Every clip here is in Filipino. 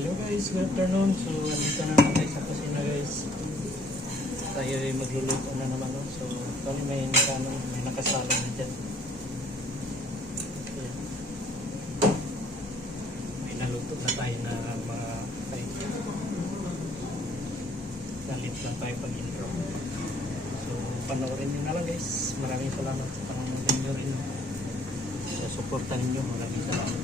Hello guys, good afternoon. So, andito na naman tayo sa kusina guys. Tayo ay magluluto na naman. No? So, kami may nakasala na dyan. Okay. May naluto na tayo na mga tayo. Galit lang tayo pag-intro. So, panoorin nyo na lang guys. Maraming salamat sa panonood nyo rin. So, supportan nyo. Maraming salamat.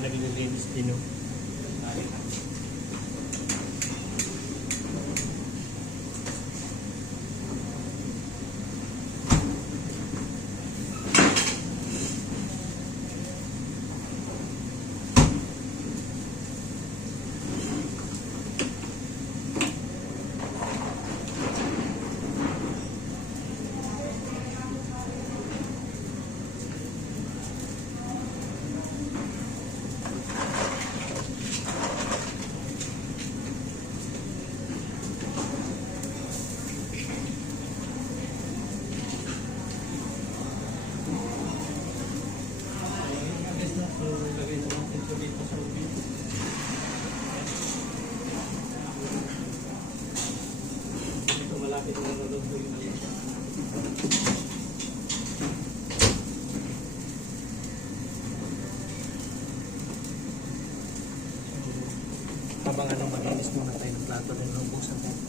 Naglilinis din o. Malapit na nalulog ko yung habang malinis muna tayo ng plato rin ng busan natin.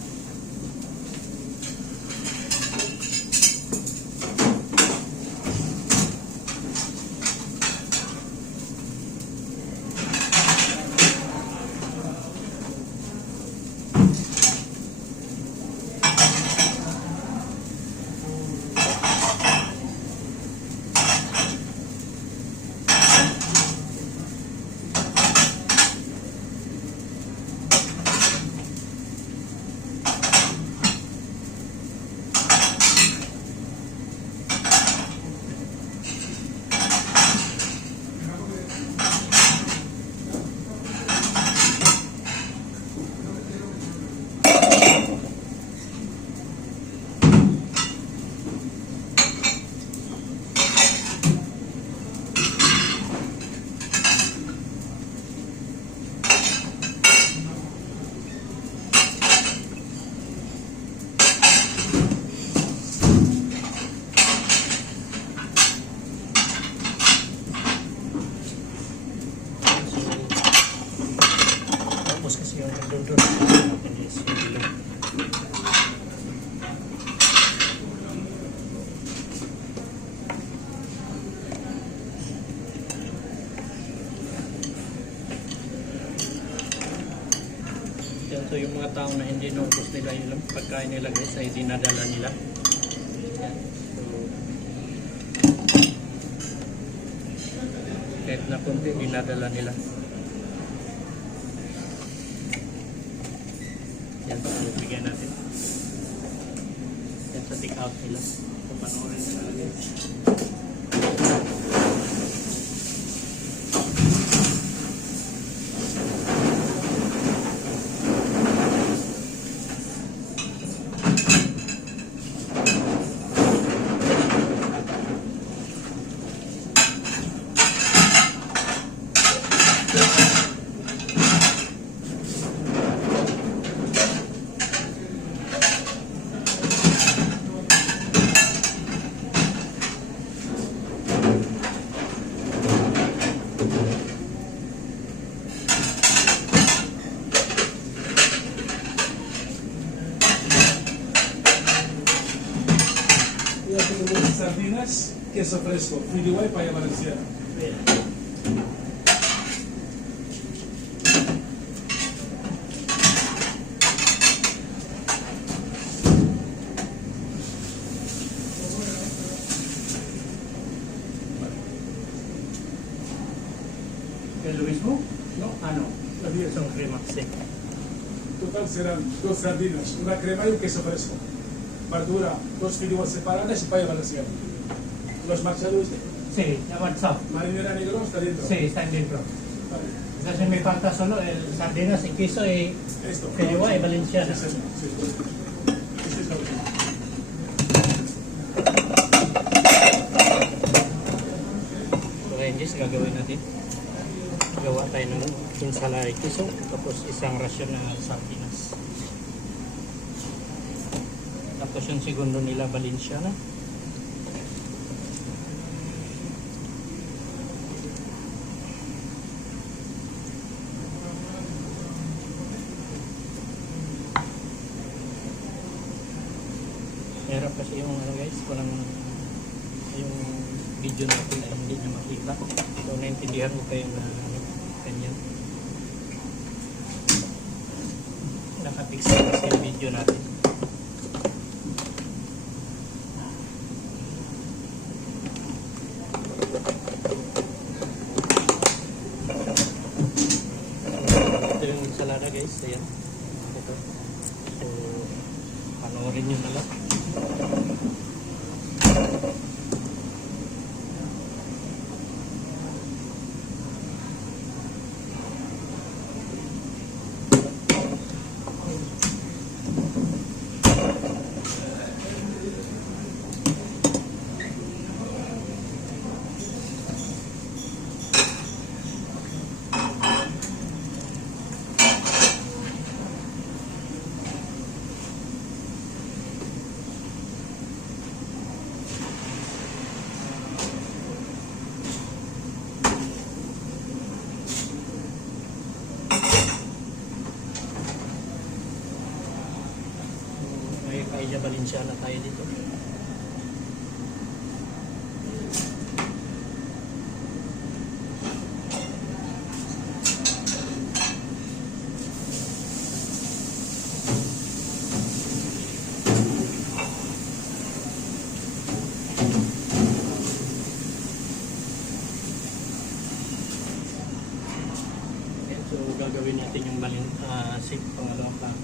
Kasi yung nagdundun is yung ilong. Yan, so yung mga tao na hindi naubos nila yung pagkain nila guys ay dinadala nila. Yan. So, kahit na kunti dinadala nila. Yan, so bigyan natin. Yan sa take out nila. So panoorin nila guys. Sardinas, queso fresco, Uruguay para Valencia. Es lo mismo? No, Ah, no. las 10. Son crema seca. Total serán 2 sardinas, una crema y un queso fresco. Verdura, 2 fideuás separadas y paya valenciana. ¿Los marchados? Sí, ya avanzado. Marinera negro está dentro. Sí, están dentro. Vale. Entonces me falta solo el Sardinas y queso y Esto. fideuá y valenciana. Sí, sí, sí. Este es la última. So ngayon guys, gagawin natin. Gawa tayo ng ensalada de queso, tapos isang rasyon na sardinas. Tapos yung segundo nila valenciana. Hirap kasi yung ano guys, walang yung video natin ay hindi na makita. So naintindihan mo kayo na ano, ganyan. Nakapixel kasi yung video natin. Ito yung ensalada guys, ayan. Ito. So, panoorin nyo na lang. May paella valenciana tayo dito. Ayan, so gagawin natin yung pangalawang plato.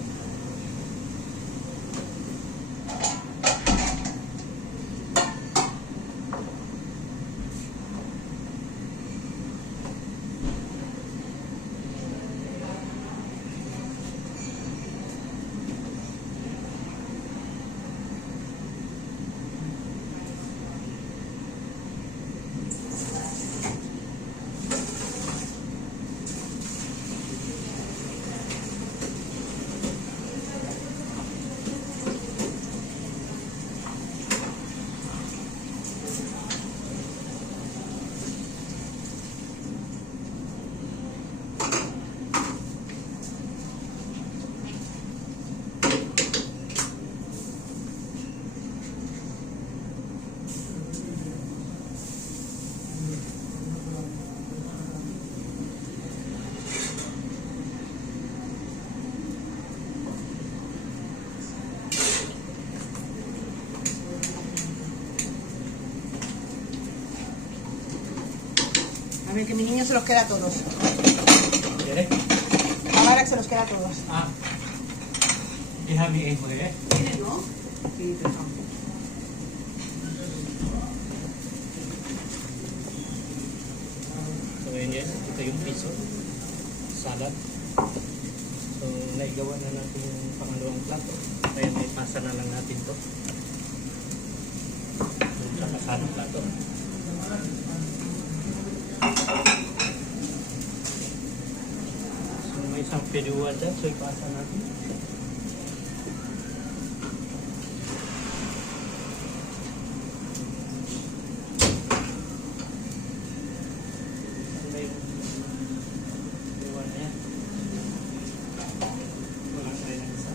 A ver, que mi niño se los queda a todos. ¿Quieres? A Mara que se los queda a todos. Ah. Deja mi hijo, ¿eh? ¿Tienes, no? Sí, te son. So yun guys, ito yung piso. Salad. So naigawa na natin yung pangalawang plato. Kaya may pasa na lang natin to. Doon sa kasanong plato. So may isang fideuá dyan. So ipasa natin. Ano yung fideuá na yan? Wala tayo ng isa.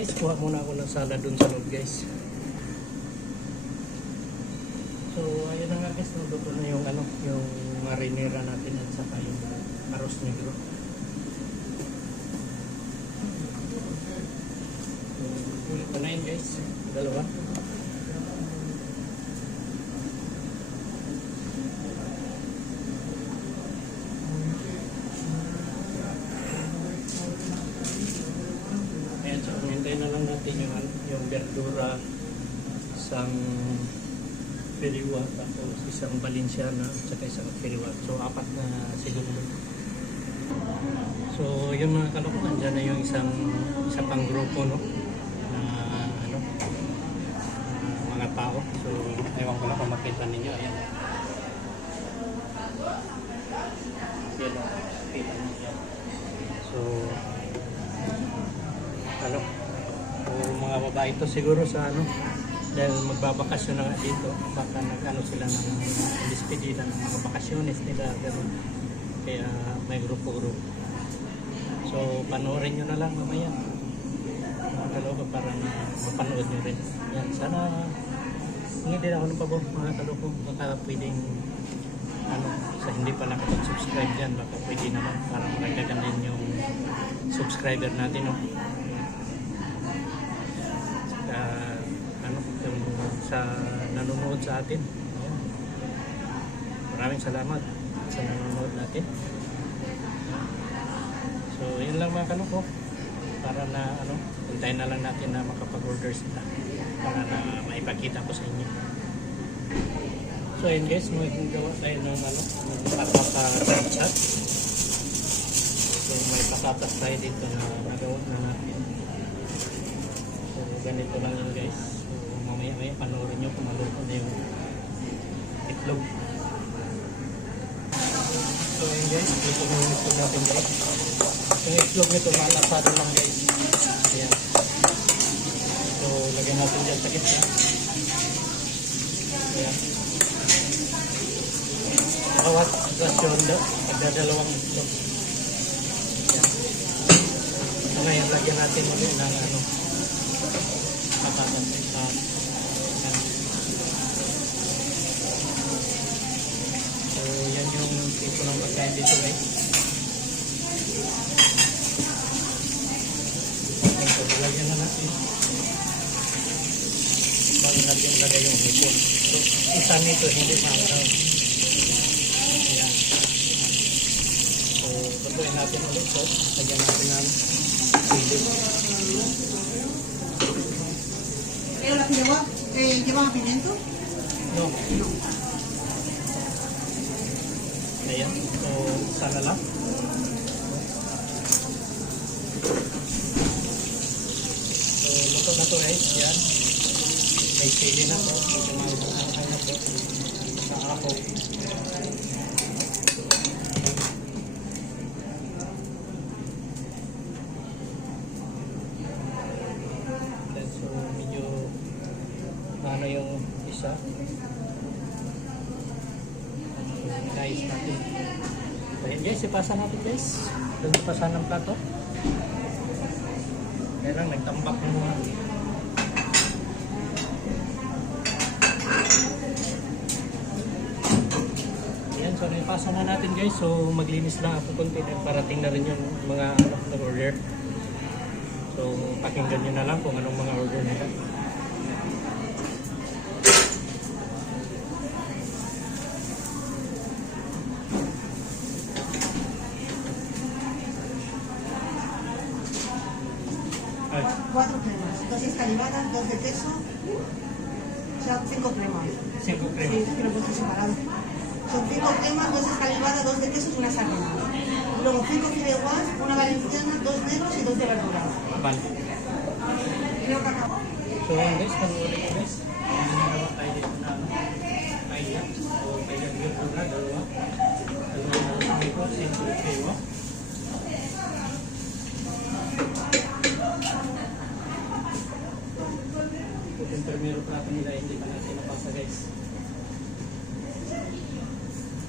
guys, kuha muna ako ng salad dun sa loob guys. So ayun na nga guys, naluto na yung ano, yung marinera natin at saka yung arroz negro. So, ulit na yun guys, dalawa. Ayan, so hintayin na lang natin yung verdura, isang firiwa, tapos isang Valenciana, at saka isang firiwa. So, 4 na segundo. So, yun mga kalokohan, dyan na yung isa pang grupo, no? Na, ano, mga tao. So, ewan ko lang kung makita ninyo. Ayan. Yan, makita ninyo. So, ano, mga babae ito siguro sa ano, dahil magbabakasyon na dito, baka nag-ano sila ng despedida ng mga bakasyones nila, pero kaya may grupo-grupo. So panoorin nyo na lang mamaya mga kaloko para na mapanood nyo rin. Yan, sana hindi din ako ng pabor mga kaloko, baka pwedeng ano, sa hindi pa nakapag-subscribe dyan, baka pwede naman para magaganin yung subscriber natin, no? Sa nanonood sa atin. Ayan. Maraming salamat sa nanonood natin. So, yun lang mga kanoko. Para na, ano, hintayin na lang natin na makapag-order sila. Para na maipakita ko sa inyo. So, yun guys, magawa tayo ng, ano, patata-chat. So, may patatas tayo dito na nagawa na natin. So, ganito lang yun guys. Mamaya panoorin nyo kung maluto na yung itlog. So yun guys, ito na yung itlog natin guys. Yung itlog nito malasado lang guys. Ayan. So lagyan natin dyan sa gitna. Ayan. Bawat rasyon daw, nagdadalawang itlog. Ayan. So ngayon lagyan natin ulit ng ano, patatas. So yan yung tipo ng pagkain dito guys. So lagyan na natin bago natin lagay yung hipon. So isa nito hindi maalaw. Ayan. So lutuin natin ulit. So lagyan natin ng chili. ¿Pero la fideuá lleva pimiento? No. Ayan. So, sana lang. So, luto na to guys. Yan. May chili na to. Medyo mausap na to. Sa ako. So, medyo ano yung isa. Guys natin. Ayan guys, ipasa natin guys. Doon ipasa ng plato. Kaya lang, nagtambak ng mga. Ayan, so naipasa na natin guys. So maglinis lang ako konti. Parating na rin yung mga nag-order. So pakinggan nyo na lang kung anong mga order nila. 4 cremas, 2 escalivadas, 2 de queso, o sea, 5 cremas. 5 Sí, cremas. es que lo he puesto separado. Son 5 cremas, 2 escalivadas, 2 de queso y una sardina. Luego 5 fideuás, una valenciana, 2 negros y 2 de verduras. Vale. Creo que acabo. So yun guys, panoorin ko guys. Ginagawa tayo dito na paella. So paella dito na, dalawa ko, 5 cremas. Yung primero plato nila hindi pa natin napasa guys.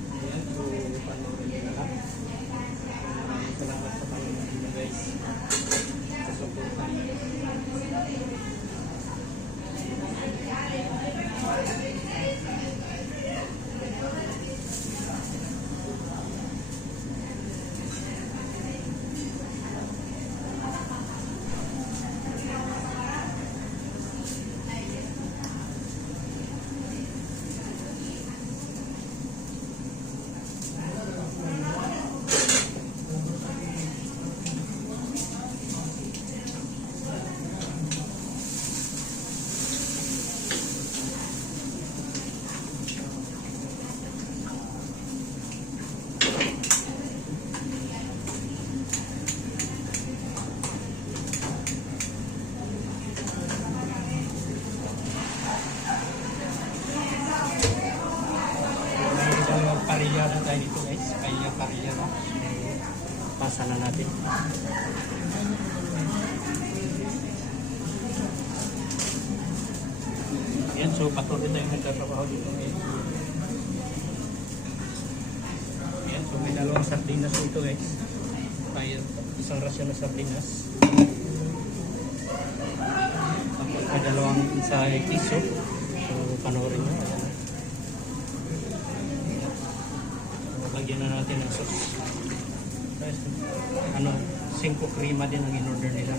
Ayan, so panoorin nyo na lang. Maraming salamat sa panonood nyo guys. Sa support tayo. nito guys, kaya karya na. Pasa na natin. Yan, so patuloy tayong nagtatrabaho dito guys. Yan, so may dalawang sardinas ito guys. Kaya isang rasyon na sardinas. Tapos may dalawang sa kiso. So panoorin nyo. Ayan. Lagyan na natin ng sauce. Guys, 5 krema din ang in-order nila.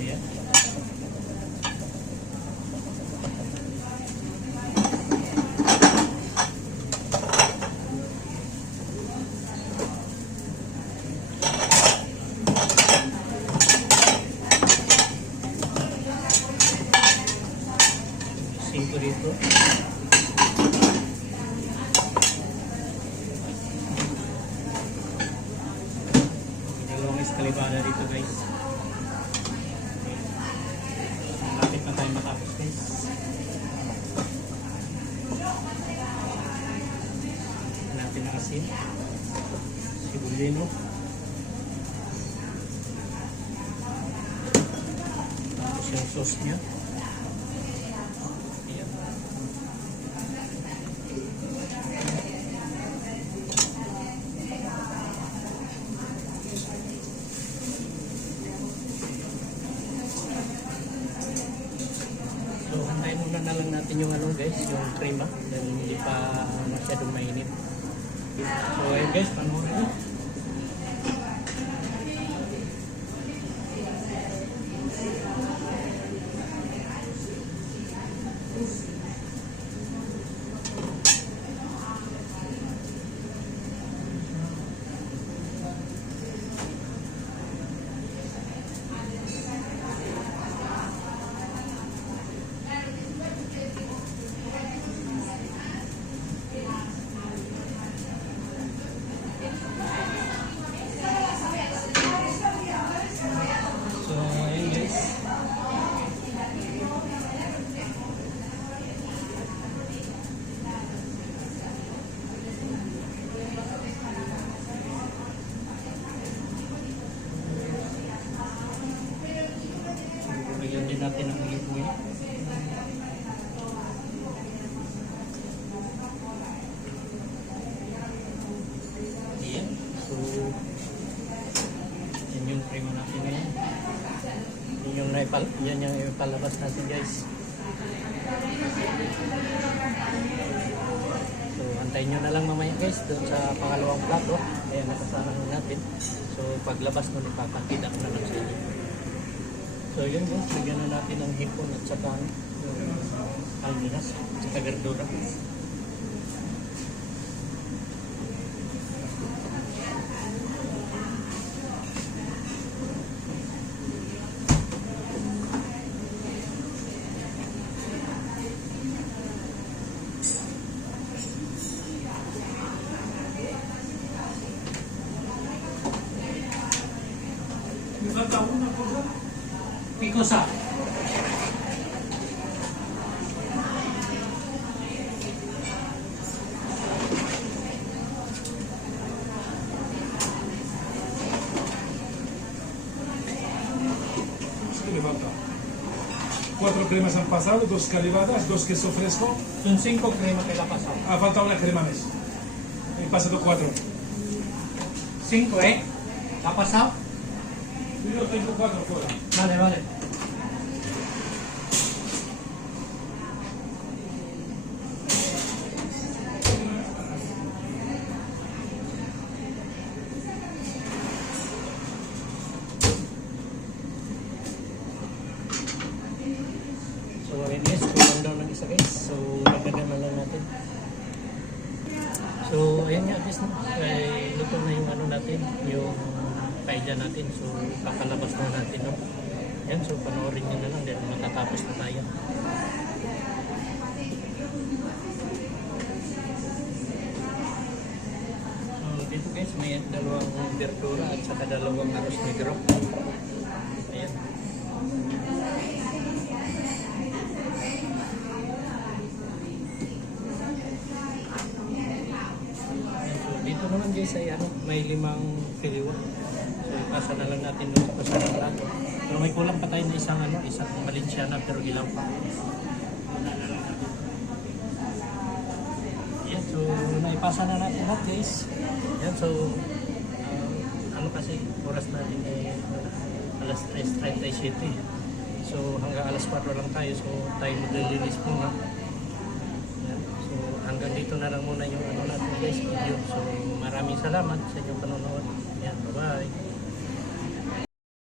Ayan. Singko dito. Dalawang eskalibada dito guys. Malapit na tayo matapos guys. Natin ang asin. Sibulino. Tapos yung sauce niya. So, hantayin muna na lang natin yung guys, yung krema dahil hindi pa masyadong mainit. So, ayun guys, panoorin nyo. So, ayun guys. Lagyan din natin ang olive oil. Ayan. So, yan yung krema natin ngayon. Yan yung ipalabas natin guys. So, antayin nyo na lang mamaya guys doon sa pangalawang plato. Ayan, nakasama na natin. So, paglabas nun, ipapakita ko na lang sa inyo. So, yun guys, lagyan na natin ang hipon at saka yung alminas at saka gardura. Me falta una cosa. Pikosa. ¿Qué me falta? 4 cremas han pasado, 2 calibadas, 2 queso fresco. Yung 5 krema kaya pasado. Falta una crema más. He pasado 4. 5 ¿La pasado? Yo tengo 4 fuera. Vale, vale. So, ayun guys, kulang daw ng isa guys. So, nagdagan na lang natin. So, ayun nga guys, no? Ay, luto na yung natin, yung paella natin. So, kakalabas na natin, no? Yan, so panoorin nyo na lang dahil matatapos na tayo. So, dito guys, may dalawang verdura at saka dalawang arroz negro. Ayan. naman guys ay ano, may 5 filiwa. So ipasa na lang natin doon sa ng plato. Pero may kulang pa tayo na isang Valenciana pero ilaw pa. Yan, so naipasa na natin lahat guys. Yan, so ano kasi oras natin ay alas 3:37. So hanggang alas 4 lang tayo, so tayo maglilinis muna. Yan. So hanggang dito na lang muna yung ano natin guys, video. So maraming salamat sa inyong panonood.